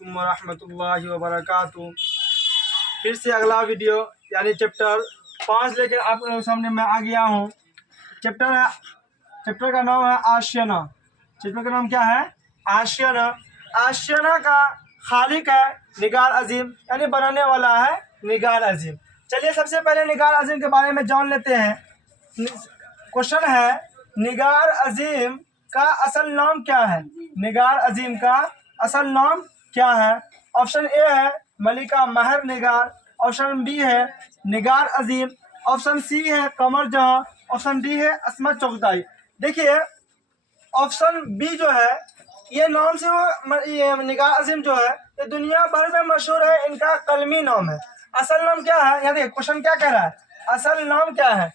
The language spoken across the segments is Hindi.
अलैकुम वरहमतुल्लाहि वबरकातुहू। फिर से अगला वीडियो यानी चैप्टर 5 लेकर आप लोगों के सामने मैं आ गया हूँ। चैप्टर का नाम है आशियाना। चैप्टर का नाम क्या है? आशियाना। आशियाना का खालिक है निगार अजीम, यानी बनाने वाला है निगार अजीम। चलिए सबसे पहले निगार अजीम के बारे में जान लेते हैं। क्वेश्चन है, निगार अजीम का असल नाम क्या है? निगार अजीम का असल नाम क्या है? ऑप्शन ए है मलिका महर निगार, ऑप्शन बी है निगार अजीम, ऑप्शन सी है कमर जहां, ऑप्शन डी है अस्मत चौगताई। देखिए ऑप्शन बी जो है ये नाम से ये निगार अजीम जो है ये दुनिया भर में मशहूर है, इनका कलमी नाम है। असल नाम क्या है? यहाँ देखिए क्वेश्चन क्या कह रहा है, असल नाम क्या है?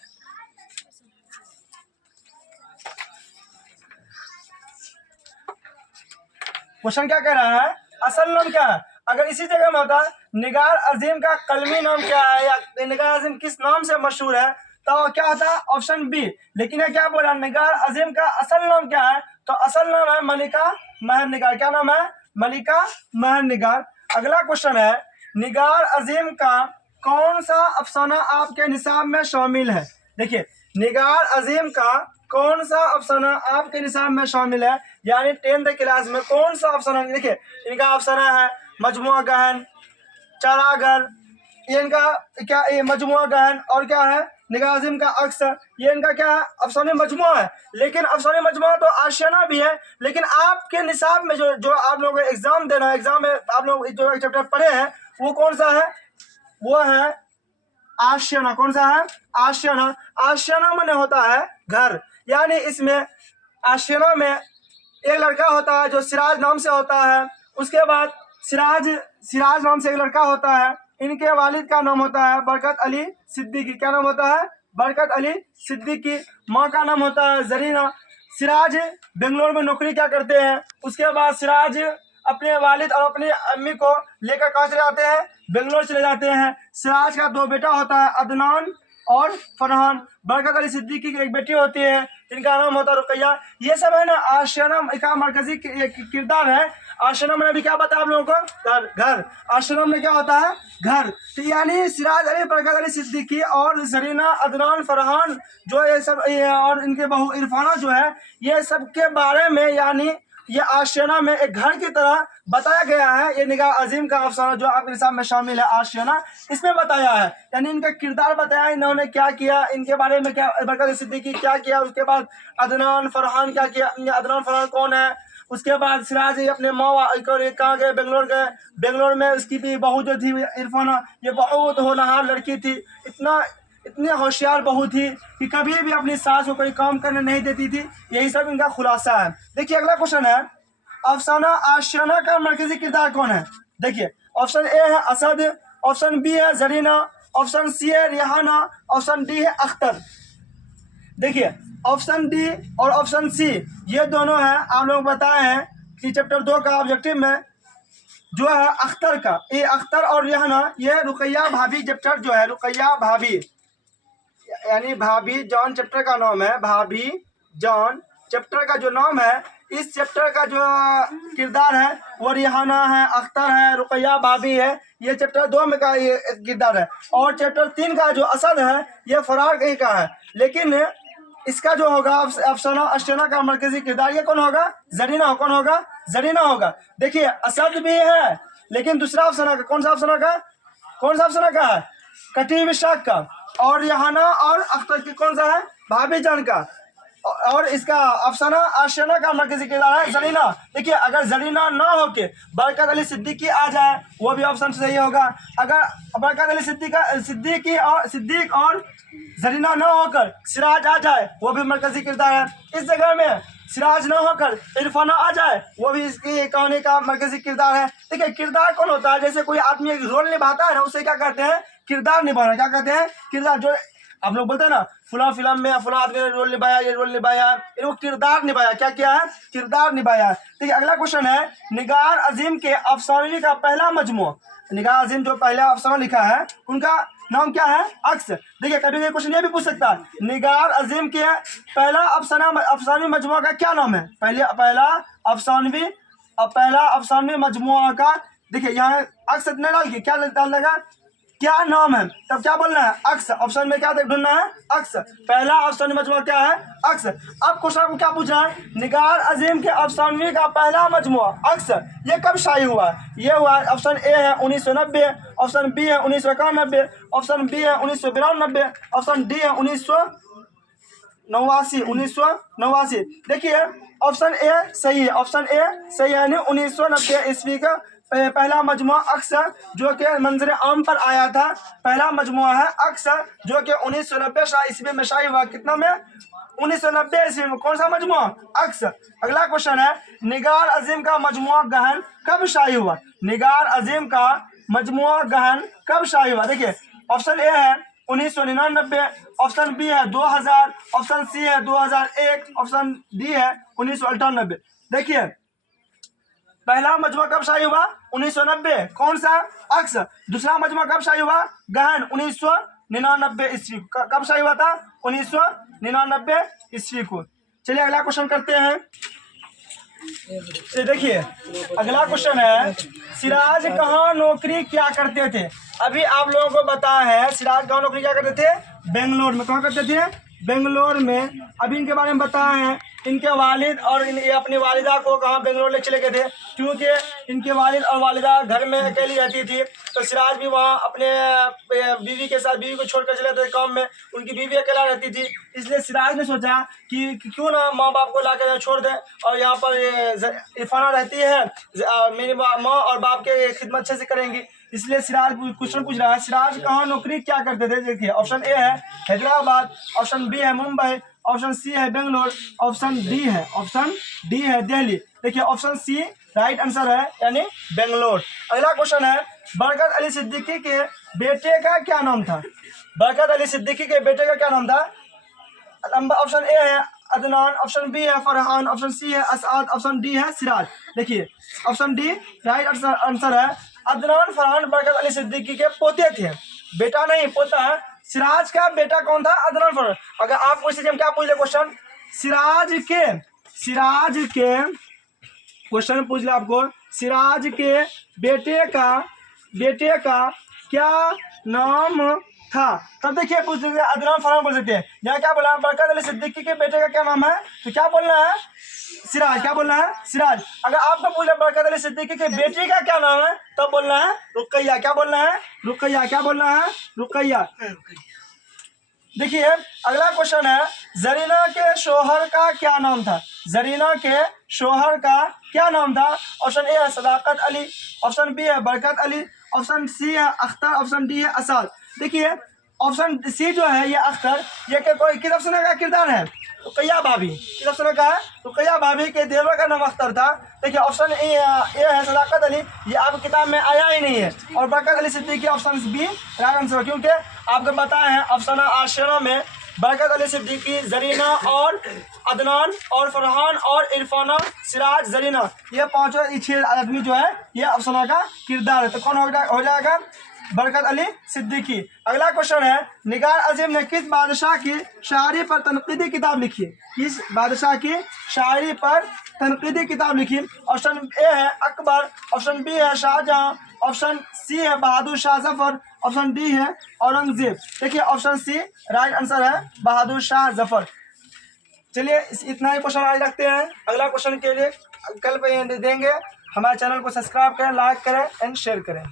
क्वेश्चन क्या कह रहा है, असल नाम क्या है? अगर इसी जगह में होता निगार अजीम का कलमी नाम क्या है या निगार अजीम किस नाम से मशहूर है तो क्या होता? Option B. लेकिन ये क्या बोला, निगार अजीम का असल नाम क्या है? तो असल नाम है मलिका महर निगार। क्या नाम है? मलिका महर निगार। अगला क्वेश्चन है, निगार अजीम का कौन सा अफसाना आपके निसाब में शामिल है? देखिए निगार अजीम का कौन सा अफसाना आपके निसाब में शामिल है, यानी 10th क्लास में कौन सा अफसाना? देखिए इनका अफसाना है मजमुआ गहन, चरागर, ये इनका क्या ये मजमुआ गहन, और क्या है निगार अजीम का अक्स, ये इनका क्या है अफसाने मजमुआ है। लेकिन अफसाने मजमुआ तो आशियाना भी है, लेकिन आपके निसाब में जो आप लोगों को एग्जाम देना है, एग्जाम में आप लोग जो चैप्टर पढ़े हैं वो कौन सा है? वो है आशियाना। कौन सा है? आशियाना। आशियाना माने होता है घर, यानी इसमें आशियाना में एक लड़का होता है जो सिराज नाम से होता है, उसके बाद सिराज नाम से एक लड़का होता है, इनके वालिद का नाम होता है बरकत अली सिद्दीकी। क्या नाम होता है? बरकत अली सिद्दीकी। माँ का नाम होता है जरीना। सिराज बेंगलोर में नौकरी क्या करते हैं? उसके बाद सिराज अपने वालिद और अपनी अम्मी को लेकर कहाँ चले जाते हैं? बेंगलोर चले जाते हैं। सिराज का 2 बेटा होता है, अदनान और फरहान। बरकत अली सिद्दीकी की एक बेटी होती है जिनका नाम होता है रुकैया। ये सब है ना आशियाना का मरकजी किरदार है। आशियाना में अभी क्या बताया आप लोगों को? घर। आशियाना में क्या होता है? घर। तो यानी सिराज अली, बरकत अली सिद्दीकी और जरीना, अदनान, फरहान जो ये सब और इनके बहू इरफाना जो है, ये सब के बारे में यानी ये आशियाना में एक घर की तरह बताया गया है। ये निगार अजीम का अफसाना जो आपके निसाब में शामिल है आशियाना, इसमें बताया है, यानी इनका किरदार बताया, इन्होंने क्या किया, इनके बारे में क्या, बरकत सिद्दीकी क्या किया, उसके बाद अदनान फरहान क्या किया, अदनान फरहान कौन है, उसके बाद सिराज अपने माँ कहाँ गए? बेंगलोर गए। बेंगलोर में उसकी भी बहू जो थी इरफाना, ये बहुत होनहार लड़की थी, इतनी होशियार बहू थी कि कभी भी अपनी सास को कोई काम करने नहीं देती थी। यही सब इनका खुलासा है। देखिए अगला क्वेश्चन है, अफसाना आशियाना का मरकजी किरदार कौन है? देखिए ऑप्शन ए है असद, ऑप्शन बी है जरीना, ऑप्शन सी है रिहाना, ऑप्शन डी है अख्तर। देखिए ऑप्शन डी और ऑप्शन सी ये दोनों हैं, आप लोग बताए हैं कि चैप्टर 2 का ऑब्जेक्टिव में जो है अख्तर का, ये अख्तर और रिहाना ये रुकैया भाभी चैप्टर जो है, रुकैया भाभी यानी भाभी जॉन चैप्टर का नाम है। भाभी जॉन चैप्टर का जो नाम है, इस चैप्टर का जो किरदार है वो रिहाना है, अख्तर है, रुकैया भाभी है। ये चैप्टर 2 में का ये किरदार है। और चैप्टर 3 का जो असद है ये फरार कहीं का है। लेकिन इसका जो होगा अफसाना आशियाना का मरकजी किरदार ये कौन होगा? जरीना। कौन होगा? जरीना होगा। देखिए असद भी है, लेकिन दूसरा अफसाना का, कौन सा अफसाना का? कौन सा अफसाना का है? कटीब शाख का। और रिहाना और अख्तर की कौन सा है? भाभी जान का। और इसका अफसाना आशियाना का मरकजी किरदार है जरीना। देखिए अगर जरीना ना होके बरकत अली सिद्दीकी आ जाए वो भी ऑप्शन सही होगा। अगर बरकत अली सिद्दीक और जरीना ना होकर सिराज आ जाए वो भी मरकजी किरदार है। इस जगह में सिराज ना होकर इरफाना आ जाए वो भी इसकी कहानी का मरकजी किरदार है। देखिए किरदार कौन होता है? जैसे कोई आदमी एक रोल निभाता है ना, उसे क्या कहते हैं? किरदार निभाना। क्या कहते हैं? किरदार। जो आप लोग बोलते हैं ना फुला फिल्म में फुला आदमी ने रोल निभाया, ये रोल निभाया, वो किरदार निभाया। क्या किया है? किरदार निभाया। देखिए अगला क्वेश्चन है, निगार अजीम के अफसाने का पहला मजमू, निगार अजीम जो पहला अफसाना लिखा है उनका नाम क्या है? अक्स। देखिए कभी ये क्वेश्चन ये भी पूछ सकता है, निगार अजीम के पहला अफसानी मजमुआ का क्या नाम है? पहला अफसानवी मजमुआ का देखिए यहाँ अक्स न डाल के क्या डालने का, क्या नाम है, तब क्या बोलना है, अक्स। ऑप्शन में क्या ढूंढना है, अक्स। पहला ऑप्शन मजमुआ क्या है, अक्स। अब क्वेश्चन को क्या पूछ रहा है, निगार अजीम के अफसानवी का पहला मजमुआ अक्स ये कब शाही हुआ, ये हुआ ऑप्शन ए है 1990, ऑप्शन बी है 1991, ऑप्शन बी है 1992, ऑप्शन डी है 1989। देखिए ऑप्शन ए सही है, ऑप्शन ए सही है, यानी 1990 ईस्वी का पहला मजमुआ अक्स जो कि मंजर आम पर आया था। पहला मजमुआ है अक्स जो कि 1990 ईस्वी में शाही हुआ। कितना में, 1990 ईस्वी में। कौन सा मजमुआ, अक्स। अगला क्वेश्चन है, निगार अजीम का मजमुआ गहन कब शाही हुआ, निगार अजीम का मजमुआ गहन कब शाही हुआ। देखिए ऑप्शन ए है 1999, ऑप्शन बी है 2000, ऑप्शन सी है 2001, ऑप्शन डी है 1998। देखिए पहला मजमुआ कब शाही हुआ, 1990, कौन सा, अक्स। दूसरा मजमुआ कब शाही हुआ, गहन, 1999 ईस्वी। कब शाही हुआ था, 1999 ईस्वी को। चलिए अगला क्वेश्चन करते हैं। तो देखिए अगला क्वेश्चन है, सिराज कहाँ नौकरी क्या करते थे। अभी आप लोगों को पता है सिराज कहाँ नौकरी क्या करते थे, बेंगलोर में। कहाँ करते थे, बेंगलोर में। अभी इनके बारे में बताए हैं, इनके वालिद और ये अपनी वालिदा को कहाँ बेंगलोर ले चले गए थे, क्योंकि इनके वालिद और वालिदा घर में अकेली रहती थी। तो सिराज भी वहाँ अपने बीवी के साथ, बीवी को छोड़कर चले थे काम में, उनकी बीवी अकेला रहती थी। इसलिए सिराज ने सोचा कि क्यों ना माँ बाप को ला कर छोड़ दें, और यहाँ पर इरफाना रहती है, मेरी माँ और बाप के खिदमत अच्छे से करेंगी। इसलिए सिराज क्वेश्चन पूछ रहा है, सिराज कहाँ नौकरी क्या करते थे। देखिए ऑप्शन ए है हैदराबाद, ऑप्शन बी है मुंबई, ऑप्शन सी है बेंगलोर, ऑप्शन डी है दिल्ली। देखिए ऑप्शन सी राइट आंसर है, यानी बेंगलोर। अगला क्वेश्चन है, बरकत अली सिद्दीकी के बेटे का क्या नाम था। बरकत अली सिद्दीकी के बेटे का क्या नाम था। ऑप्शन ए है अदनान, ऑप्शन बी है फरहान, ऑप्शन सी है असआद, ऑप्शन डी है सिराज। देखिए ऑप्शन डी राइट आंसर है। अदनान फरहान बरकत अली सिद्दीकी के पोते थे, बेटा नहीं पोता है। सिराज का बेटा कौन था, अदनान फरहान। अगर आप पूछ लीजिए क्या पूछ ले क्वेश्चन, सिराज के क्वेश्चन पूछ ले आपको, सिराज के बेटे का क्या नाम था। तब देखिए पूछ सकते हैं अदनान फरहान बोल सकते हैं। यहाँ क्या बोला, बरकत अली सिद्दीकी के बेटे का क्या नाम है, तो क्या बोलना है, सिराज। क्या बोलना है, सिराज। अगर आपको पूछा बरकत अली सिद्दीकी के बेटी का क्या नाम है, तब बोलना है रुकैया। क्या बोलना है, रुकैया। क्या बोलना है, रुकैया। देखिए अगला क्वेश्चन है, जरीना के शोहर का क्या नाम था। जरीना के शोहर का क्या नाम था। ऑप्शन ए है सदाकत अली, ऑप्शन बी है बरकत अली, ऑप्शन सी है अख्तर, ऑप्शन डी है असाद। देखिए ऑप्शन सी जो है ये अख्तर, ये कोई किस अफसर का किरदार है, रुकैया भाभी। किस अफसर का है, रुकैया भाभी के देवर का नाम अख्तर था। देखिए ऑप्शन ए है सदाकत अली, ये आपकी किताब में आया ही नहीं है। और Barkat Ali Siddiqui option B right answer, क्योंकि आपको बताया है अफसाना आशिरा में बरकत अली सिद्दीकी, जरीना और अदनान और फरहान और इरफाना, सिराज, जरीना, ये पांचों 6 आदमी जो है ये अफसाना का किरदार है। तो कौन हो जाएगा, बरकत अली सिद्दीकी। अगला क्वेश्चन है, निगार अजीम ने किस बादशाह की शायरी पर तनकीदी किताब लिखी। किस बादशाह की शायरी पर तनकीदी किताब लिखी। ऑप्शन ए है अकबर, ऑप्शन बी है शाहजहां, ऑप्शन सी है बहादुर शाह जफर, ऑप्शन डी है औरंगजेब। देखिए ऑप्शन सी राइट आंसर है, बहादुर शाह जफर। चलिए इतना ही क्वेश्चन आज रखते हैं, अगला क्वेश्चन के लिए कल पे देंगे। हमारे चैनल को सब्सक्राइब करें, लाइक करें एंड शेयर करें।